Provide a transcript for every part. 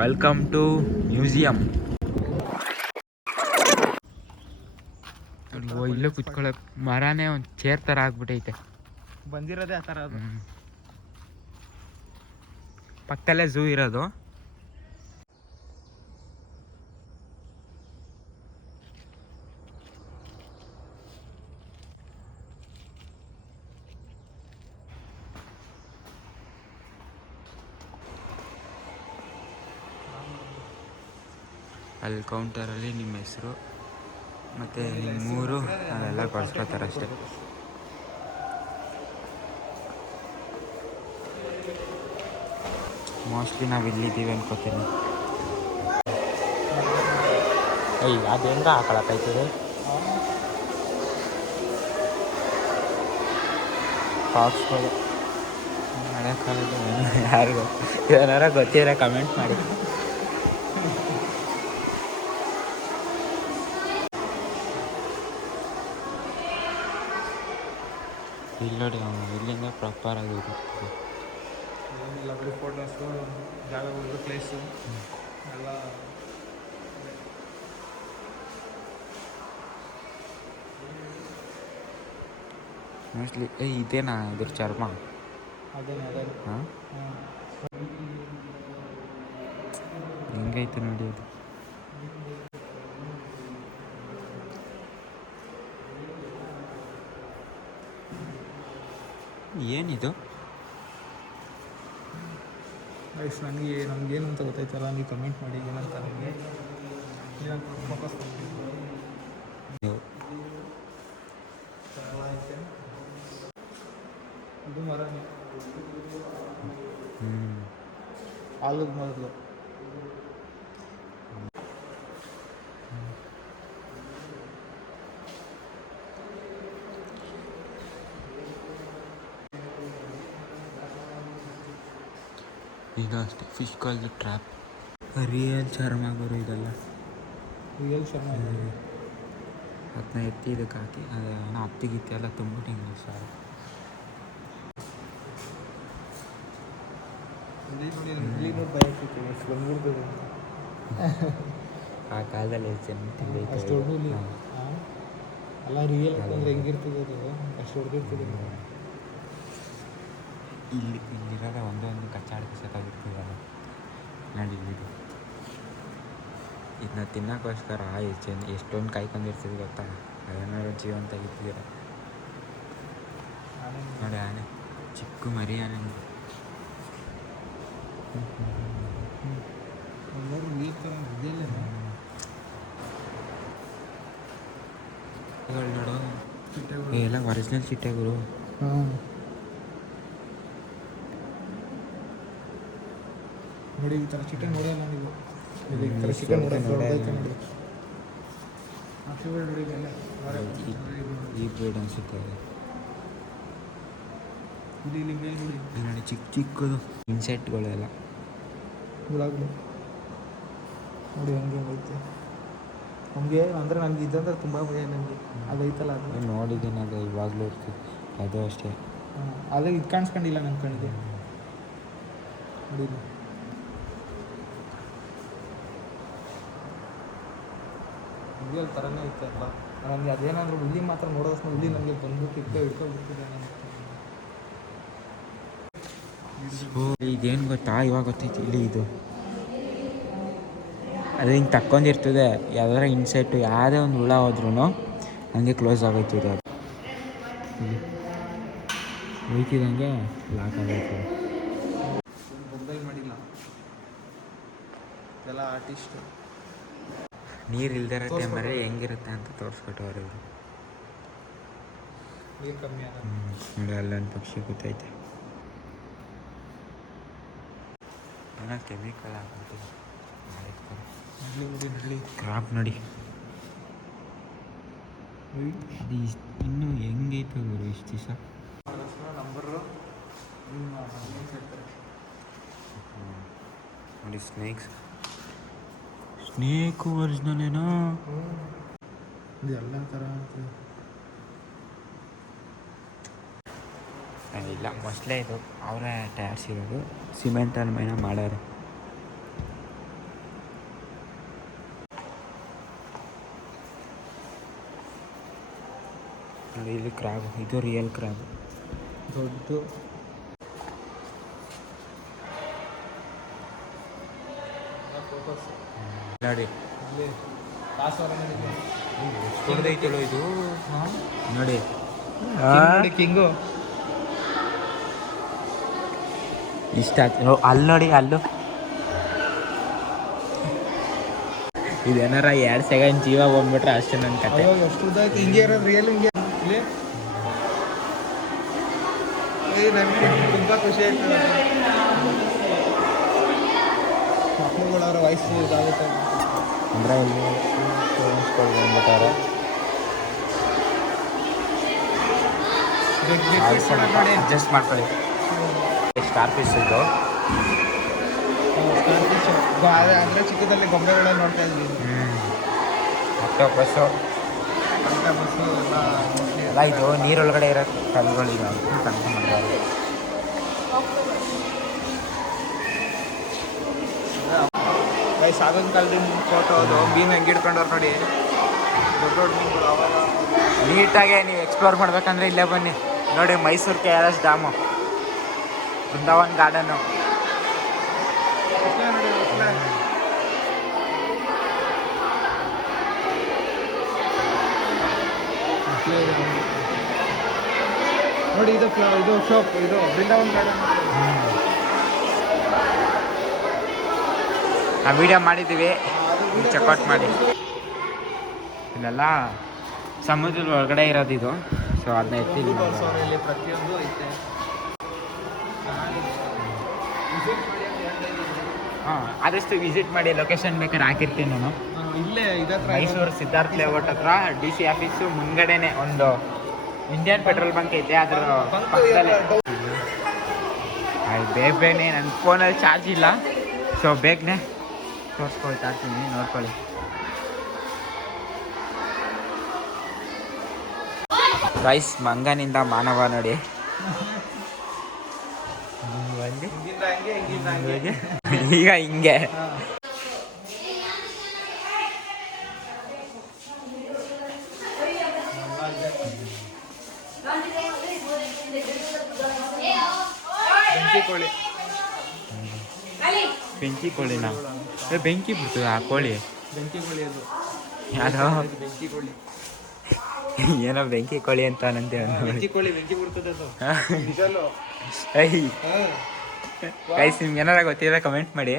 Welcome to museum. ಇಲ್ಲೇ ಕುತ್ಕೊಳ್ಳೋಕೆ ಮರನೇ ಒಂದು chair ಥರ ಆಗ್ಬಿಟ್ಟೈತೆ. ಬಂದಿರೋದೇ ಆ ಥರ ಅದು. ಪಕ್ಕದಲ್ಲೇ ಝೂ ಇರೋದು. ಅಲ್ಲಿ ಕೌಂಟರಲ್ಲಿ ನಿಮ್ಮ ಹೆಸರು ಮತ್ತು ನಿಮ್ಮೂರು ಅದೆಲ್ಲ ಕಳ್ಸ್ಕೊತಾರೆ ಅಷ್ಟೇ. ಮೋಸ್ಟ್ಲಿ ನಾವು ಇಲ್ಲಿದ್ದೀವಿ ಅನ್ಕೋತೀನಿ. ಅದು ಹೆಂಗೆ ಹಾಕೊಳಕೈತಿದೆ ಬಾಕ್ಸ್ಗಳು ಮಳೆ ಕಾಲದ ಯಾರಿಗೂ ಏನಾರ ಗೊತ್ತಿದ್ರೆ ಕಮೆಂಟ್ ಮಾಡಿ. ಇಲ್ಲಿ ನೋಡಿ ಇಲ್ಲಿಂದ ಪ್ರಾಪರ್ ಆಗಿ ಹೋಗುತ್ತೆ. ಏನಿಲ್ಲ ಬರೀ ಫೋಟೋಸು, ಜಾಗಗಳು, ಪ್ಲೇಸು ಎಲ್ಲ. ಮೋಸ್ಟ್ಲಿ ಇದೇನಾ ಇದ್ರ ಚರ್ಮ? ಅದೇ ಹಾಂ, ಹೆಂಗೈತೆ ನೋಡಿ ಅದು. ಏನಿದು? ಗೈಸ್ ನಮಗೇನು ಅಂತ ಗೊತ್ತಾಯ್ತಲ್ಲ, ನೀವು ಕಮೆಂಟ್ ಮಾಡಿ ಏನಂತ. ನಮಗೆ ಏನಂತ ಫೋಕಸ್ ಐತೆ. ಇದು ಮರನೇ ಆಲದ ಮೊದಲು. ಇದು ಅಷ್ಟೇ, ಫಿಶ್ ಕಾಲ್ದು ಟ್ರ್ಯಾಪ್. ರಿಯಲ್ ಚರ್ಮ ಬರೋ ಇದೆಲ್ಲ ರಿಯಲ್ ಚರ್ಮ. ಅದನ್ನ ಎತ್ತಿ ಇದಕ್ಕೆ ಹಾಕಿ ಅದನ್ನು ಹತ್ತಿಗಿತ್ತಿ ಎಲ್ಲ ತುಂಬಿಟ್ಟು ಹಿಂಗೆ ಸಾರು. ಆ ಕಾಲದಲ್ಲಿ ಎಷ್ಟು ಜನ ತಿಂದೈತೆ ಅಷ್ಟು ದೊಡ್ಡ ಅಲ್ಲ, ರಿಯಲ್ ಅಂದರೆ ಹೆಂಗಿರ್ತದೆ ಅದು, ಅಷ್ಟು ಹೊಡೆದಿರ್ತದೆ. ಇಲ್ಲಿರೋದ ಒಂದೊಂದು ಕಚ್ಚಾಡಿಕೆ ಸತ್ತಾಗಿರ್ತದಲ್ಲ ನೋಡಿ. ಇದನ್ನ ತಿನ್ನೋಕ್ಕೋಸ್ಕರ ಎಷ್ಟೊಂದು ಕಾಯ್ಕೊಂಡಿರ್ತೀವಿ ಗೊತ್ತಾ. ಅದೇನಾದ್ರು ಜೀವಂತ ಇರ್ತೀರ ನೋಡಿ. ಆನೆ, ಚಿಕ್ಕ ಮರಿ ಆನೆ. ನೋಡು, ಎಲ್ಲ ಒರಿಜಿನಲ್ ಚಿಟ್ಟೆಗಳು. ನೋಡಿ, ಈ ಥರ ಚಿಕನ್ ನೋಡಲ್ಲ ನೀವು. ಈ ಥರ ಚಿಕನ್ ನೋಡೋದೈತೆ ನೋಡಿ. ಈ ಬ್ರೀಡ್ ಅನಿಸುತ್ತೆ. ಇಲ್ಲಿ ಮೇಲೆ ನೋಡಿ, ನೋಡಿ ಚಿಕ್ಕ ಚಿಕ್ಕದು ಇನ್ಸೆಕ್ಟ್ಗಳೆಲ್ಲ ಹುಳಗಳು ನೋಡಿ ಹೆಂಗೆ ಐತೆ. ನಮಗೆ ಅಂದರೆ ನನಗೆ ಇದಂದ್ರೆ ತುಂಬ ಭಯ. ನನಗೆ ಅದೈತಲ್ಲ, ಅದು ನೋಡಿದ್ದೀನಿ. ಅದು ಇವಾಗಲೂ ಇರ್ತೀವಿ, ಅದು ಅಷ್ಟೇ. ಅದೇ ಇದು ಕಾಣಿಸ್ಕೊಂಡಿಲ್ಲ ನನ್ನ ಕಣ್ಣಿಗೆ. ನೋಡಿ, ರಿಯಲ್ ಥರನೇ ಐತೆ ಅಲ್ಲ. ನನಗೆ ಅದೇನಾದರೂ ಹುಲಿ ಮಾತ್ರ ನೋಡೋದು, ಹುಲಿ ನನಗೆ ಬಂದ್ಬಿಟ್ಟು ಹಿಡ್ಕೊಬಿಡ್ತಿದೆ ನನಗೆ. ಇದೇನು ಗೊತ್ತಾ, ಇವಾಗ ಗೊತ್ತೈತಿ ಇಲ್ಲಿ ಇದು. ಅದು ಹಿಂಗೆ ತಕ್ಕೊಂಡಿರ್ತದೆ. ಯಾವ್ದಾರ ಇನ್ಸೆಕ್ಟು ಯಾವುದೇ ಒಂದು ಹುಳ ಹೋದ್ರೂ ಹಂಗೆ ಕ್ಲೋಸ್ ಆಗೋಯ್ತದೆ. ಅದು ಹೋಯ್ತಿದಂಗೆ ಲಾಕ್ ಆಗೈತೆ. ಮೊಬೈಲ್ ಮಾಡಿಲ್ಲ ಎಲ್ಲ ಆರ್ಟಿಸ್ಟ್. ನೀರು ಇಲ್ದಿರೋ ಟೈಮಲ್ಲಿ ಹೆಂಗಿರುತ್ತೆ ಅಂತ ತೋರಿಸ್ಕೊಟ್ಟವ್ರೆ ಇವರು. ನೀರು ಕಮ್ಮಿ ಆಗ ನೋಡಿ, ಅಲ್ಲೊಂದು ಪಕ್ಷಿ ಕೂತೈತೆ. ಏನೋ ಕೆಮಿಕಲ್ ಆಗ್ಬಿಟ್ಟಿದೆ. ಕ್ರಾಪ್ ನೋಡಿ, ಅದು ಇನ್ನೂ ಹೆಂಗೈತೆ ಗುರು ಇಷ್ಟು ದಿವಸ. ನಂಬರು ನೋಡಿ, ಸ್ನೇಕು ಒರಿಜಿನಲ್ ಏನೋ. ಎಲ್ಲ ಥರ ಇಲ್ಲ, ಮೊಸಳೆ ಇದು ಅವರೇ ತಯಾರಿಸಿರೋದು. ಸಿಮೆಂಟಲ್ಲಿ ಮೈನ ಮಾಡೋರು. ನೋಡಿ ಇಲ್ಲಿ ಕ್ರ್ಯಾಬ್, ಇದು ರಿಯಲ್ ಕ್ರ್ಯಾಬ್ ದೊಡ್ಡ. ನೋಡಿ ಇಲ್ಲಿ ದೊಡ್ಡದೈತಲ್ಲ ಇದು. ನೋಡಿ ನೋಡಿ ಕಿಂಗು ಇಷ್ಟ ಆಯ್ತು. ಅಲ್ಲಿ ನೋಡಿ ಅಲ್ಲೂ ಇದೇನಾರ 2 ಸೆಕೆಂಡ್ ಜೀವ ಬಂದ್ಬಿಟ್ರೆ ಅಷ್ಟೇ ನನ್ನ ಕತೆ. ಎಷ್ಟು ಉದ್ದಾಯ್ತು ಹಿಂಗೆ ಇರೋದು ರಿಯಲ್ ಹಿಂಗೆ ಇಲ್ಲಿ. ನನಗೆ ತುಂಬ ಖುಷಿ ಆಯ್ತು. ಮಕ್ಕಳುಗಳವರ ವಯಸ್ಸು ಇದಾಗುತ್ತೆ ಅಂದರೆ ಇಲ್ಲಿ ಸ್ಟೂಡೆಂಟ್ಸ್ಗಳು ಬಂದ್ಬಿಟ್ಟಾರೆ. ಅಡ್ಜಸ್ಟ್ ಮಾಡ್ಕೊಳ್ಳಿ. ಸ್ಟಾರ್ ಫಿಶ್ ಇದು ಅಂದರೆ ಚಿಕ್ಕದಲ್ಲಿ ಗೊಂಬೆಗಳಲ್ಲಿ ನೋಡ್ತಾ ಇದ್ವಿ. ಆಕ್ಟೋಪಸ್ಸು ಬಸ್ಸು ಎಲ್ಲ ಇದು ನೀರೊಳಗಡೆ ಇರೋ ಕಲ್ಲುಗಳೀಗ ಕನ್ಕೊಂಡ್ಬಂದ್ರೆ. ಸಾಗನ್ ಕಾಲದಿಂದ ಫೋಟೋ ಅದು ಮೀನು ಹೆಂಗೆ ಹಿಡ್ಕೊಂಡವ್ರು ನೋಡಿ. ದೊಡ್ಡ ದೊಡ್ಡ ಮೀನುಗಳು ಅವಾಗ ನೀಟಾಗೆ ನೀವು ಎಕ್ಸ್ಪ್ಲೋರ್ ಮಾಡ್ಬೇಕಂದ್ರೆ ಇಲ್ಲೇ ಬನ್ನಿ. ನೋಡಿ ಮೈಸೂರು KRS ಡ್ಯಾಮು, ಬೃಂದಾವನ್ ಗಾರ್ಡನ್ನು. ನೋಡಿ ಇದು ಶಾಪ್, ಇದು ಬೃಂದಾವನ್ ಗಾರ್ಡನ್. ಆ ವಿಡಿಯೋ ಮಾಡಿದ್ದೀವಿ, ಚೆಕ್ಔಟ್ ಮಾಡಿ. ಇಲ್ಲೆಲ್ಲ ಸಮುದ್ರದ ಒಳಗಡೆ ಇರೋದು ಇದು. ಸೊ ಅದನ್ನ ಎತ್ತಿ ಇಲ್ಲಿ ಪ್ರತಿಯೊಂದು ಐತೆ. ಹಾಂ, ಆದಷ್ಟು ವಿಸಿಟ್ ಮಾಡಿ. ಲೊಕೇಶನ್ ಬೇಕಾದ್ರೆ ಹಾಕಿರ್ತೀನಿ ನಾನು. ಇಲ್ಲೇ ಇದತ್ರ ಮೈಸೂರು ಸಿದ್ಧಾರ್ಥ ಲೇಔಟ್ ಹತ್ರ DC ಆಫೀಸು ಮುಂದ್ಗಡೆನೆ ಒಂದು ಇಂಡಿಯನ್ ಪೆಟ್ರೋಲ್ ಬಂಕ್ ಐತೆ, ಅದ್ರ ಪಕ್ಕದಲ್ಲೇ. ಬೇಗನೆ ನನ್ನ ಫೋನಲ್ಲಿ ಚಾರ್ಜ್ ಇಲ್ಲ, ಸೊ ಬೇಗನೆ ತೋರಿಸ್ಕೊಳ್ತಾ ಇರ್ತೀನಿ, ನೋಡ್ಕೊಳ್ಳಿ. ಗೈಸ್, ಮಂಗನಿಂದ ಮಾನವ ನೋಡಿ. ಈಗ ಹಿಂಗೆ ಬೆಂಕಿ ಕೋಳಿನ ಬೆಂಕಿ ಬಿಡ್ತದೆ ಆ ಕೋಳಿ. ಬೆಂಕಿ ಕೋಳಿ ಅದು ಯಾರೋ ಬೆಂಕಿ ಕೋಳಿ, ಏನೋ ಬೆಂಕಿ ಕೋಳಿ ಅಂತ ನಂತೆ. ಬೆಂಕಿ ಕೋಳಿ ಬೆಂಕಿ ಬಿಡ್ತದೆ ಅದು. ಗೈಸ್, ನಿಮ್ಗೆ ಏನಾರ ಗೊತ್ತಿದ್ರೆ ಕಮೆಂಟ್ ಮಾಡಿ.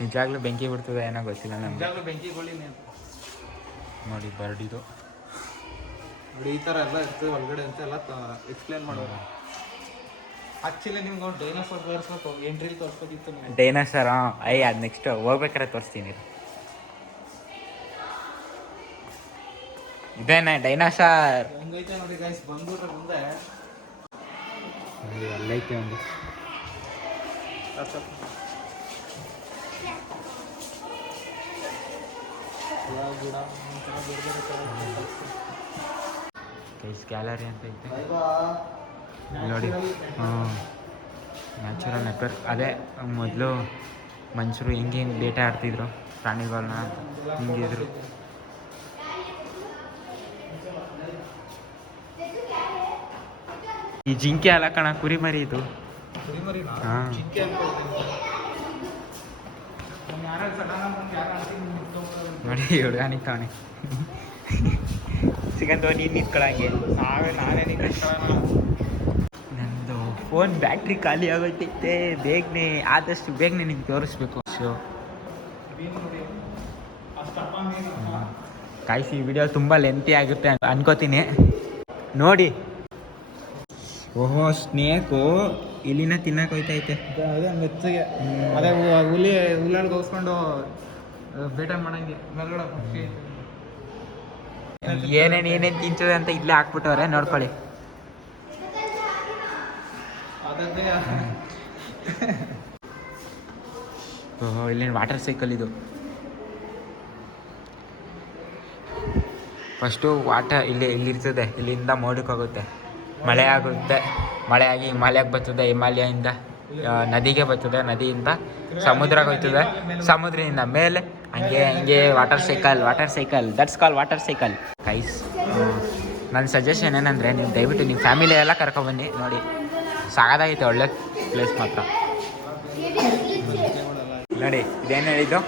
ನಿಜವಾಗ್ಲೂ ಬೆಂಕಿ ಬಿಡ್ತದೆ ಏನೋ ಗೊತ್ತಿಲ್ಲ ನಮ್ಗೆ. ಬೆಂಕಿ ಕೋಳಿನೇ ನೋಡಿ ಬರ್ಡಿದು ನೋಡಿ. ಈ ಥರ ಎಲ್ಲ ಇರ್ತದೆ ಒಳಗಡೆ ಅಂತ ಎಲ್ಲ ಎಕ್ಸ್ಪ್ಲೇನ್ ಮಾಡೋರು. ಆ್ಯಕ್ಚುಲಿ ನಿಮ್ಗೆ ಒಂದು ಡೈನೋಸಾರ್ ತೋರಿಸ್ಬೇಕು, ಎಂಟ್ರಿಲಿ ತೋರಿಸ್ಬೇಕಿತ್ತು. ಡೈನೋಸಾರ್ ಅದು ನೆಕ್ಸ್ಟ್ ಹೋಗ್ಬೇಕಾರೆ ತೋರಿಸ್ತೀನಿ. ಇದೇನೆ ಡೈನೋಸಾರ್. ಹೆಂಗೈತೆ ನೋಡಿ ಗೈಸ್, ಬಂದ್ಬಿಟ್ರೆ ಮುಂದೆ ಎಲ್ಲೈತೆ ಒಂದು. ಗೈಸ್ ಗ್ಯಾಲರಿ ಅಂತ ಐತೆ ನೋಡಿ. Natural network. ಅದೇ ಮೊದಲು ಮನುಷ್ಯರು ಹೆಂಗೆ ಬೇಟೆ ಆಡ್ತಿದ್ರು ಪ್ರಾಣಿಗಳನ್ನ, ಹಿಂಗಿದ್ರು. ಈ ಜಿಂಕೆ ಅಲ್ಲ ಕಣ, ಕುರಿಮರಿ ಇದು. ಹಾಂ, ನೋಡಿ ಹುಡುಗ ನಿಂತವನೆ. ಸಿಗಂತ ನೀನು ನಿಂತ್ಕೊಳಂಗೆ. ನಾನೇ ನಂದು ಫೋನ್ ಬ್ಯಾಟ್ರಿ ಖಾಲಿ ಆಗೋಯ್ತೈತೆ. ಬೇಗನೆ, ಆದಷ್ಟು ಬೇಗನೆ ನಿಮ್ಗೆ ತೋರಿಸ್ಬೇಕು. ಸೊ ಕಾಯಿಸಿ, ಈ ವಿಡಿಯೋ ತುಂಬ ಲೆಂತಿ ಆಗುತ್ತೆ ಅನ್ಕೋತೀನಿ. ನೋಡಿ, ಓಹೋ, ಸ್ನೇಕು ಇಲ್ಲಿನ ತಿನ್ನಕ್ಕೆ ಹೋಯ್ತೈತೆ. ಅದೇ ಮೆಚ್ಚಗೆ. ಅದೇ ಹುಲ್ಲೊಳಗೆ ಹೋಗಿಸ್ಕೊಂಡು ಬೇಟೆ ಮಾಡಂಗೆ ಮೇಲ್ಗಡೆ ಪಕ್ಷಿ. ಏನೇನು ತಿಂತದೆ ಅಂತ ಇಲ್ಲೇ ಹಾಕ್ಬಿಟ್ಟವ್ರೆ, ನೋಡ್ಕೊಳ್ಳಿ. ಓಹೋ, ಇಲ್ಲಿನ ವಾಟರ್ ಸೈಕಲ್ ಇದು. ಫಸ್ಟು ವಾಟರ್ ಇಲ್ಲಿರ್ತದೆ, ಇಲ್ಲಿಂದ ಮೋಡಕ್ಕೆ ಹೋಗುತ್ತೆ, ಮಳೆ ಆಗುತ್ತೆ, ಮಳೆ ಆಗಿ ಹಿಮಾಲಯಕ್ಕೆ ಬರ್ತದೆ, ಹಿಮಾಲಯದಿಂದ ನದಿಗೆ ಬರ್ತದೆ, ನದಿಯಿಂದ ಸಮುದ್ರಕ್ಕೆ ಹೋಗ್ತದೆ, ಸಮುದ್ರದಿಂದ ಮೇಲೆ ಹಂಗೆ water cycle. That's call water cycle. Guys, ನನ್ನ ಸಜೆಷನ್ ಏನಂದರೆ ನೀವು ದಯವಿಟ್ಟು ನಿಮ್ಮ ಫ್ಯಾಮಿಲಿ ಎಲ್ಲ ಕರ್ಕೊಬನ್ನಿ ನೋಡಿ, ಸಾಕಾಗೈತೆ, ಒಳ್ಳೆ ಪ್ಲೇಸ್ ಮಾತ್ರ. ನೋಡಿ ಇದೇನು ಹೇಳಿದ್ದು,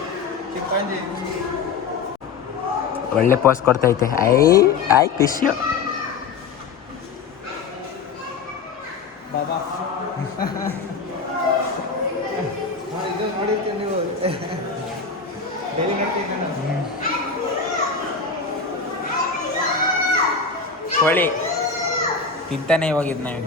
ಒಳ್ಳೆ ಪೋಸ್ಟ್ ಕೊಡ್ತೈತೆ. ಐ ಖುಷಿ. ಬಾಬಾ ಇದು ನೋಡಿರ್ತೀವಿ ನೀವು ಡೈಲಿ ನೋಡ್ತೀವಿ ನಾನು. ಕೋಳಿ ತಿಂತಾನೆ ಇವಾಗಿದ್ದು ನಾವು.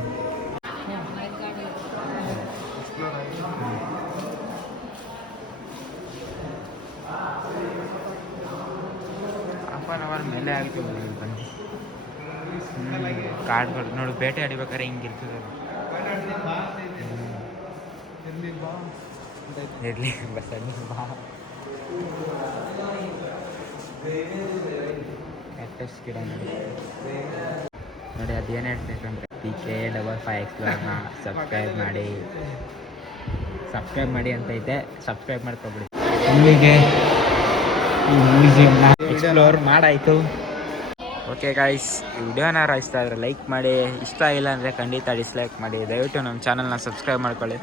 ಹಾಫ್ ಆನ್ ಅವರ್ ಮೇಲೆ ಆಗ್ತೀವಿ ಬಂದು. ಕಾಡ್ಗಳು ನೋಡು, ಬೇಟೆ ಆಡಿಬೇಕಾದ್ರೆ ಹಿಂಗಿರ್ತದೆ. ಇರಲಿ ಬಸ್ ಬಾ. ಕ್ಯಾಕ್ಟಸ್ ಗಿಡ ನೋಡಿ, ಅದೇನು ಹೇಳ್ಬೇಕಂದ್ರೆ PK55 ಎಕ್ಸ್ಪ್ಲೋರ್ನ ಸಬ್ಸ್ಕ್ರೈಬ್ ಮಾಡಿ ಅಂತೈತೆ. ಸಬ್ಸ್ಕ್ರೈಬ್ ಮಾಡ್ಕೊಬಿಡಿ. ಇಲ್ಲಿಗೆ ಈ ಮ್ಯೂಸಿಯಮ್ನ ಎಕ್ಸ್ಪ್ಲೋರ್ ಮಾಡಾಯಿತು. ಓಕೆ ಗಾಯ್ಸ್, ಈ ವಿಡಿಯೋನಾರು ಇಷ್ಟ ಆದರೆ ಲೈಕ್ ಮಾಡಿ, ಇಷ್ಟ ಇಲ್ಲ ಅಂದರೆ ಖಂಡಿತ ಡಿಸ್ಲೈಕ್ ಮಾಡಿ. ದಯವಿಟ್ಟು ನಮ್ಮ ಚಾನಲ್ನ ಸಬ್ಸ್ಕ್ರೈಬ್ ಮಾಡ್ಕೊಳ್ಳಿ.